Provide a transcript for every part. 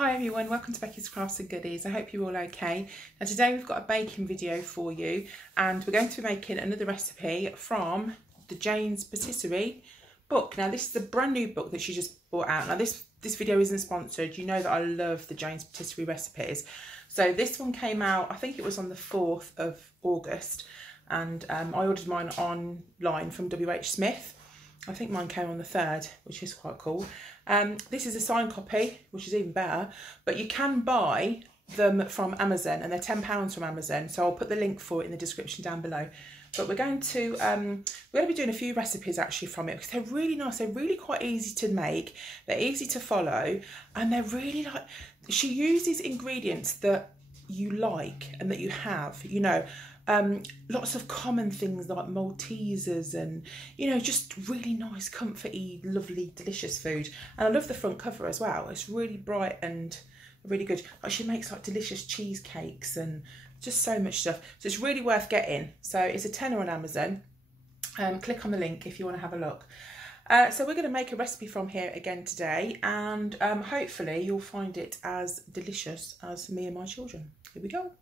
Hi everyone, welcome to Becky's Crafts and Goodies. I hope you're all okay. Now today we've got a baking video for you and we're going to be making another recipe from the Jane's Patisserie book. Now this is a brand new book that she just brought out. Now this video isn't sponsored. You know that I love the Jane's Patisserie recipes. So this one came out, I think it was on the 4th of August, and I ordered mine online from WH Smith. I think mine came on the 3rd, which is quite cool. This is a signed copy, which is even better, but you can buy them from Amazon and they're £10 from Amazon. So I'll put the link for it in the description down below. But we're going to be doing a few recipes actually from it because they're really nice. They're really quite easy to make. They're easy to follow, and they're really like, she uses ingredients that you like and that you have, you know. Lots of common things like Maltesers and, you know, just really nice, comforty, lovely, delicious food. And I love the front cover as well. It's really bright and really good. Like she makes like delicious cheesecakes and just so much stuff. So it's really worth getting. So it's a tenner on Amazon. Click on the link if you want to have a look. So we're going to make a recipe from here again today, and hopefully you'll find it as delicious as me and my children. Here we go.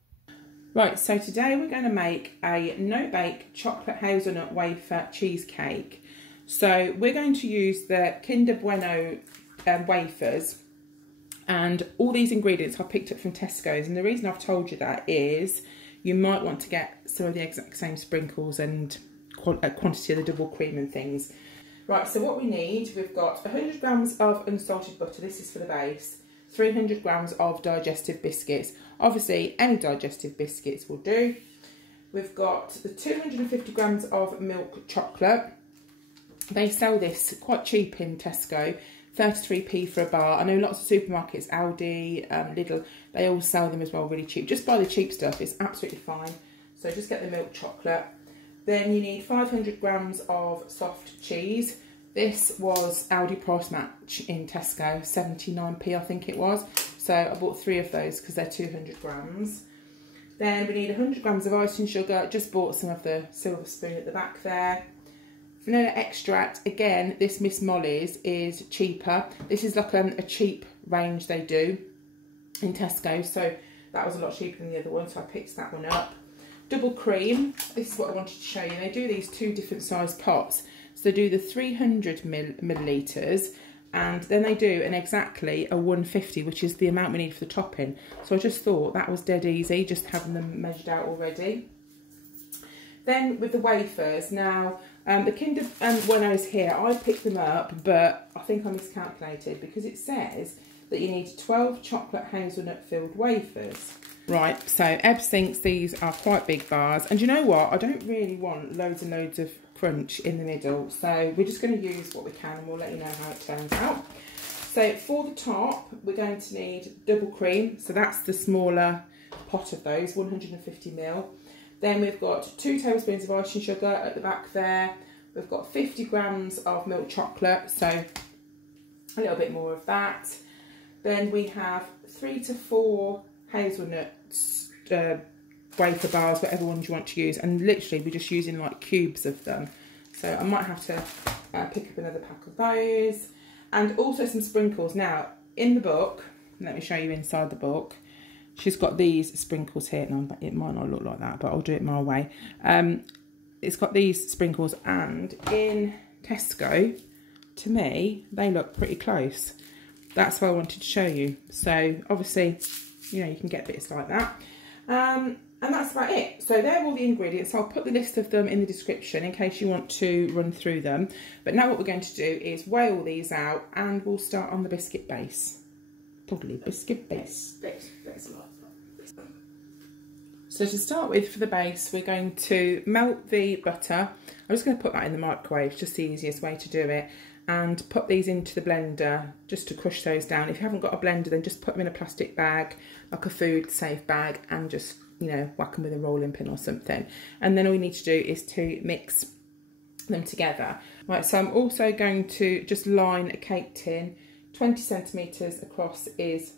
Right, so today we're going to make a no-bake chocolate hazelnut wafer cheesecake. So we're going to use the Kinder Bueno wafers, and all these ingredients I picked up from Tesco's, and the reason I've told you that is you might want to get some of the exact same sprinkles and quantity of the double cream and things. Right, so what we need, we've got 100 grams of unsalted butter, this is for the base, 300 grams of digestive biscuits. Obviously, any digestive biscuits will do. We've got the 250 grams of milk chocolate. They sell this quite cheap in Tesco, 33p for a bar. I know lots of supermarkets, Aldi, Lidl, they all sell them as well really cheap. Just buy the cheap stuff, it's absolutely fine. So just get the milk chocolate. Then you need 500 grams of soft cheese. This was Aldi price match in Tesco, 79p I think it was. So I bought 3 of those because they're 200 grams. Then we need 100 grams of icing sugar. Just bought some of the silver spoon at the back there. Vanilla extract. Again, this Miss Molly's is cheaper. This is like a cheap range they do in Tesco. So that was a lot cheaper than the other one. So I picked that one up. Double cream. This is what I wanted to show you. They do these 2 different size pots. So they do the 300 millilitres. And then they do an exactly a 150, which is the amount we need for the topping. So I just thought that was dead easy, just having them measured out already. Then with the wafers, now the Kinder Bueno's here, I picked them up, but I think I miscalculated because it says that you need 12 chocolate hazelnut filled wafers. Right, so Ebbs thinks these are quite big bars, and you know what? I don't really want loads and loads of crunch in the middle, so we're just going to use what we can and we'll let you know how it turns out. So for the top, we're going to need double cream, so that's the smaller pot of those, 150 ml. Then we've got 2 tablespoons of icing sugar at the back there. We've got 50 grams of milk chocolate, so a little bit more of that. Then we have 3 to 4 hazelnuts, wafer bars, whatever ones you want to use, and literally we're just using like cubes of them. So I might have to pick up another pack of those, and also some sprinkles. Now in the book, let me show you inside the book, she's got these sprinkles here. Now it might not look like that, but I'll do it my way. It's got these sprinkles, and in Tesco, to me, they look pretty close. That's what I wanted to show you. So obviously, you know, you can get bits like that. And that's about it. So they're all the ingredients. I'll put the list of them in the description in case you want to run through them. But now what we're going to do is weigh all these out, and we'll start on the biscuit base. Probably biscuit base. So to start with, for the base, we're going to melt the butter. I'm just going to put that in the microwave, just the easiest way to do it. And put these into the blender just to crush those down. If you haven't got a blender, then just put them in a plastic bag, like a food safe bag, and just, you know, whack them with a rolling pin or something. And then all you need to do is to mix them together. Right, so I'm also going to just line a cake tin. 20 centimetres across is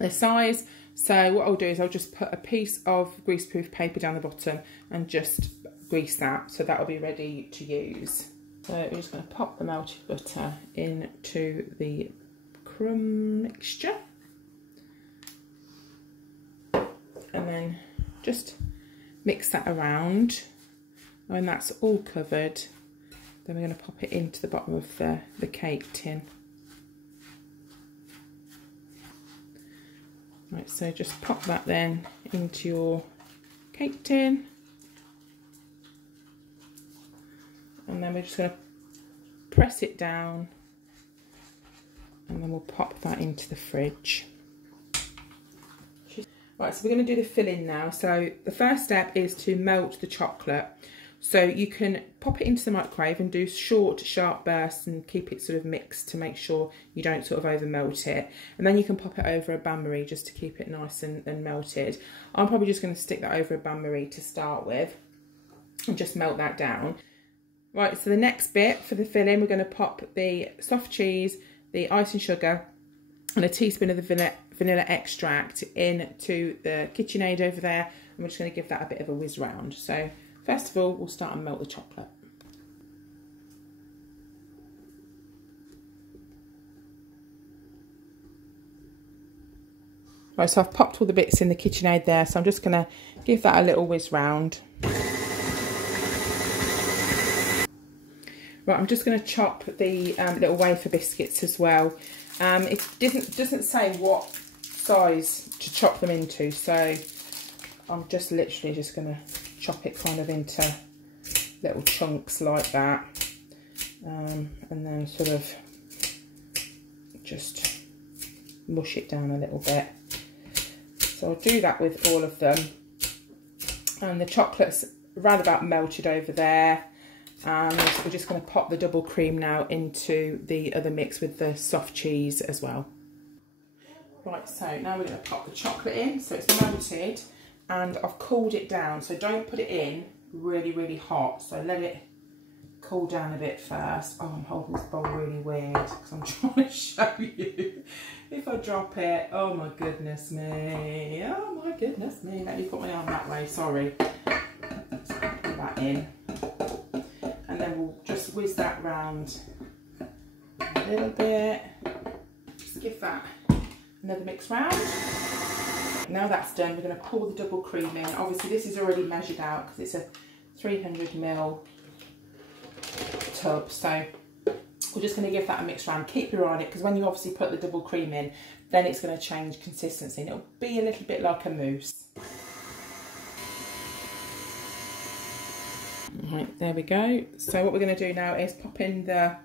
the size. So what I'll do is I'll just put a piece of greaseproof paper down the bottom and just grease that, so that'll be ready to use. So we're just going to pop the melted butter into the crumb mixture. just mix that around. When that's all covered, then we're going to pop it into the bottom of the cake tin. Right, so just pop that then into your cake tin. And then we're just going to press it down, and then we'll pop that into the fridge. Right, so we're going to do the filling now. So the first step is to melt the chocolate. So you can pop it into the microwave and do short, sharp bursts and keep it sort of mixed to make sure you don't sort of over melt it. And then you can pop it over a bain-marie just to keep it nice and melted. I'm probably just going to stick that over a bain-marie to start with and just melt that down. Right, so the next bit for the filling, we're going to pop the soft cheese, the icing sugar and a teaspoon of the vanilla extract into the KitchenAid over there. And we're just going to give that a bit of a whiz round. So first of all, we'll start and melt the chocolate. Right, so I've popped all the bits in the KitchenAid there, so I'm just going to give that a little whiz round. Right, I'm just going to chop the little wafer biscuits as well. It doesn't say what size to chop them into, so I'm just literally just going to chop it kind of into little chunks like that, and then sort of just mush it down a little bit. So I'll do that with all of them, and the chocolate's around about melted over there. And we're just going to pop the double cream now into the other mix with the soft cheese as well. Right, so now we're going to pop the chocolate in. So it's melted and I've cooled it down. So don't put it in really, really hot. So let it cool down a bit first. Oh, I'm holding this bowl really weird because I'm trying to show you. If I drop it, oh my goodness me. Oh my goodness me. Let me put my arm that way, sorry. Let's put that in. And then we'll just whiz that round a little bit. Just give that another mix round. Now that's done, we're going to pour the double cream in. Obviously this is already measured out because it's a 300ml tub. So we're just going to give that a mix round. Keep your eye on it because when you obviously put the double cream in, then it's going to change consistency and it'll be a little bit like a mousse. Right, there we go. So what we're going to do now is pop in the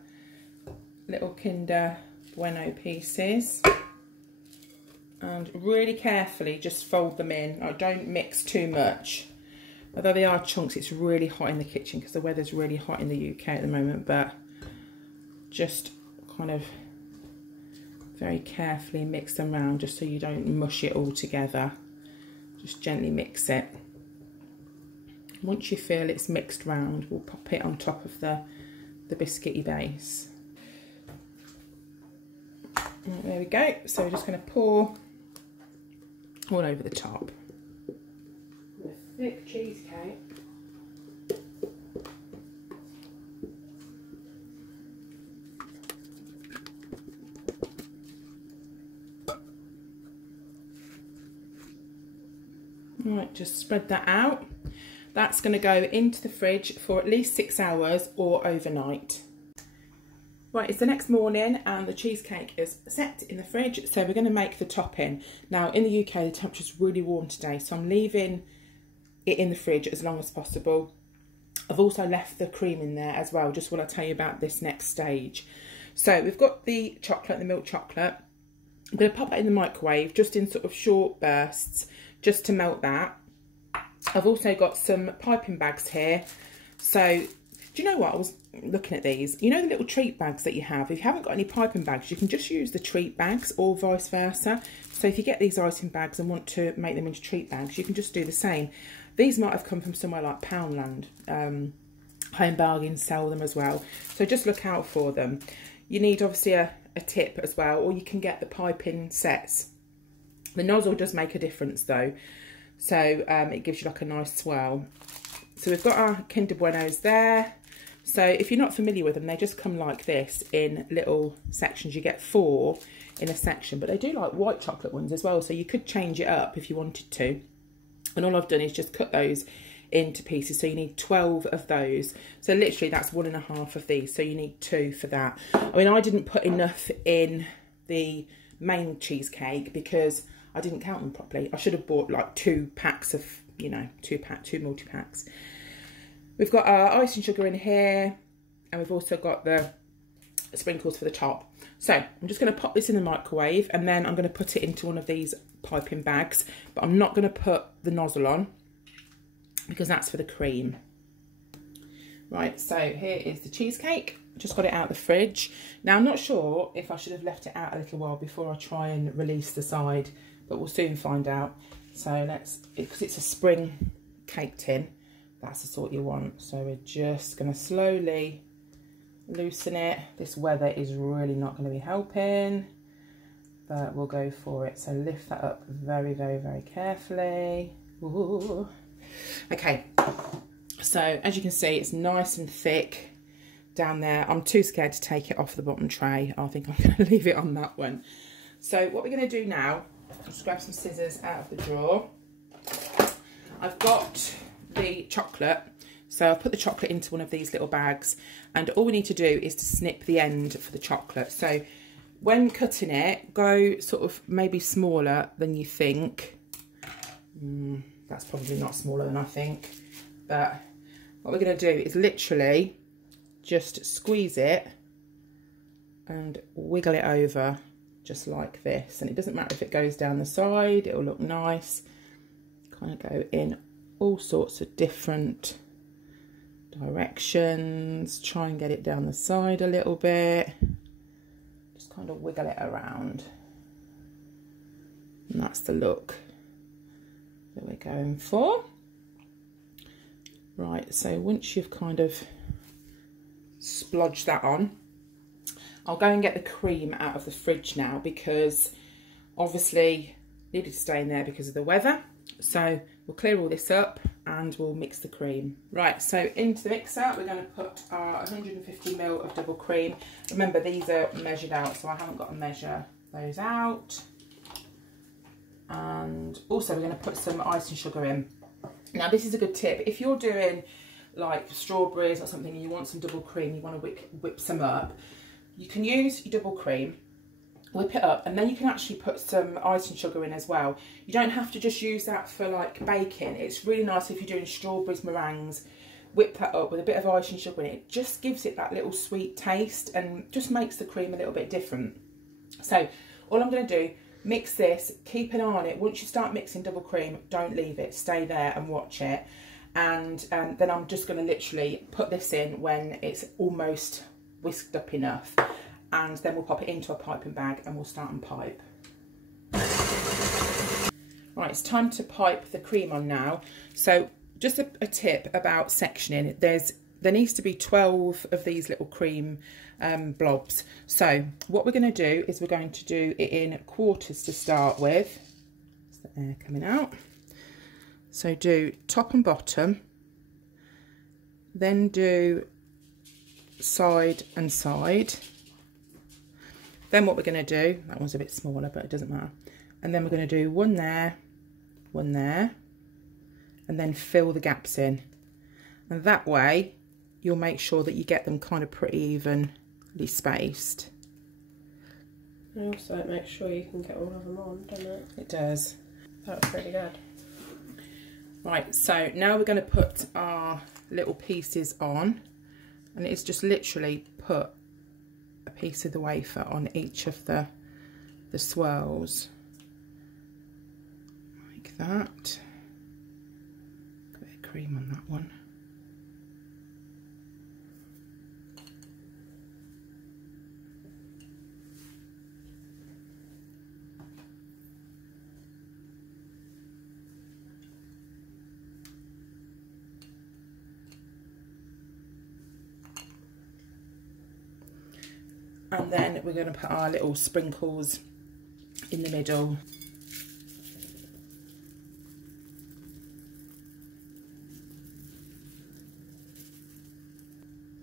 little Kinder Bueno pieces and really carefully just fold them in. Don't mix too much. Although they are chunks, it's really hot in the kitchen because the weather's really hot in the UK at the moment, but just kind of very carefully mix them around just so you don't mush it all together. Just gently mix it. Once you feel it's mixed round, we'll pop it on top of the biscuity base. Right, there we go. So we're just going to pour all over the top. The thick cheesecake. Right, just spread that out. That's going to go into the fridge for at least 6 hours or overnight. Right, it's the next morning and the cheesecake is set in the fridge, so we're going to make the topping. Now in the UK the temperature's really warm today, so I'm leaving it in the fridge as long as possible. I've also left the cream in there as well, just while I tell you about this next stage. So we've got the chocolate, the milk chocolate. I'm going to pop it in the microwave just in sort of short bursts, just to melt that. I've also got some piping bags here. So, do you know what? I was looking at these. You know the little treat bags that you have? If you haven't got any piping bags, you can just use the treat bags or vice versa. So if you get these icing bags and want to make them into treat bags, you can just do the same. These might have come from somewhere like Poundland. Home Bargains sell them as well. So just look out for them. You need obviously a tip as well, or you can get the piping sets. The nozzle does make a difference though. So it gives you like a nice swirl. So we've got our Kinder Buenos there. So if you're not familiar with them, they just come like this in little sections. You get 4 in a section, but they do like white chocolate ones as well. So you could change it up if you wanted to. And all I've done is just cut those into pieces. So you need 12 of those. So literally that's 1.5 of these. So you need 2 for that. I mean, I didn't put enough in the main cheesecake because I didn't count them properly. I should have bought like 2 packs of, you know, 2 multi-packs. We've got our icing sugar in here, and we've also got the sprinkles for the top. So I'm just going to pop this in the microwave, and then I'm going to put it into one of these piping bags, but I'm not going to put the nozzle on because that's for the cream. Right, so here is the cheesecake. Just got it out of the fridge. Now I'm not sure if I should have left it out a little while before I try and release the side, but we'll soon find out. So let's, because it's a spring cake tin, that's the sort you want. So we're just going to slowly loosen it. This weather is really not going to be helping, but we'll go for it. So lift that up very, very, very carefully. Ooh. Okay, so as you can see, it's nice and thick down there. I'm too scared to take it off the bottom tray. I think I'm going to leave it on that one. So what we're going to do now, I'll just grab some scissors out of the drawer. I've got the chocolate. So I've put the chocolate into one of these little bags, and all we need to do is to snip the end for the chocolate. So when cutting it, go sort of maybe smaller than you think. That's probably not smaller than I think. But what we're going to do is literally just squeeze it and wiggle it over just like this. And it doesn't matter if it goes down the side, it'll look nice. Kind of go in all sorts of different directions. Try and get it down the side a little bit. Just kind of wiggle it around. And that's the look that we're going for. Right, so once you've kind of splodged that on, I'll go and get the cream out of the fridge now, because obviously needed to stay in there because of the weather. So we'll clear all this up and we'll mix the cream. Right, so into the mixer we're going to put our 150 ml of double cream. Remember, these are measured out, so I haven't got to measure those out. And also we're going to put some icing sugar in. Now this is a good tip. If you're doing like strawberries or something and you want some double cream, you want to whip some up, you can use your double cream, whip it up, and then you can actually put some icing sugar in as well. You don't have to just use that for like baking. It's really nice if you're doing strawberries, meringues, whip that up with a bit of icing sugar in it. It just gives it that little sweet taste and just makes the cream a little bit different. So all I'm going to do, mix this, keep an eye on it. Once you start mixing double cream, don't leave it, stay there and watch it. And then I'm just going to literally put this in when it's almost whisked up enough, and then we'll pop it into a piping bag and we'll start and pipe. Right, it's time to pipe the cream on now. So just a tip about sectioning. There needs to be 12 of these little cream blobs. So what we're going to do is we're going to do it in quarters to start with. There's the air coming out. So do top and bottom, then do side and side. Then what we're going to do, that one's a bit smaller but it doesn't matter, and then we're going to do one there, and then fill the gaps in. And that way you'll make sure that you get them kind of pretty evenly spaced. And also it makes sure you can get all of them on, doesn't it? It does. That's really good. Right, so now we're going to put our little pieces on, and it's just literally put a piece of the wafer on each of the swirls, like that. A bit of cream on that one. And then we're going to put our little sprinkles in the middle.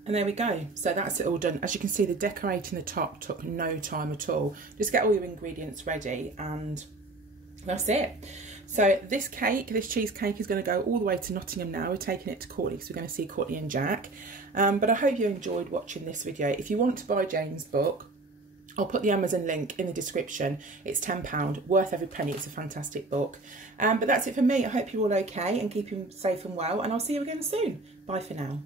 And there we go. So that's it all done. As you can see, the decorating the top took no time at all. Just get all your ingredients ready and that's it. So this cheesecake is going to go all the way to Nottingham now. We're taking it to Courtney because we're going to see Courtney and Jack. But I hope you enjoyed watching this video. If you want to buy Jane's book, I'll put the Amazon link in the description. It's £10, worth every penny. It's a fantastic book. But that's it for me. I hope you're all okay and keeping safe and well. And I'll see you again soon. Bye for now.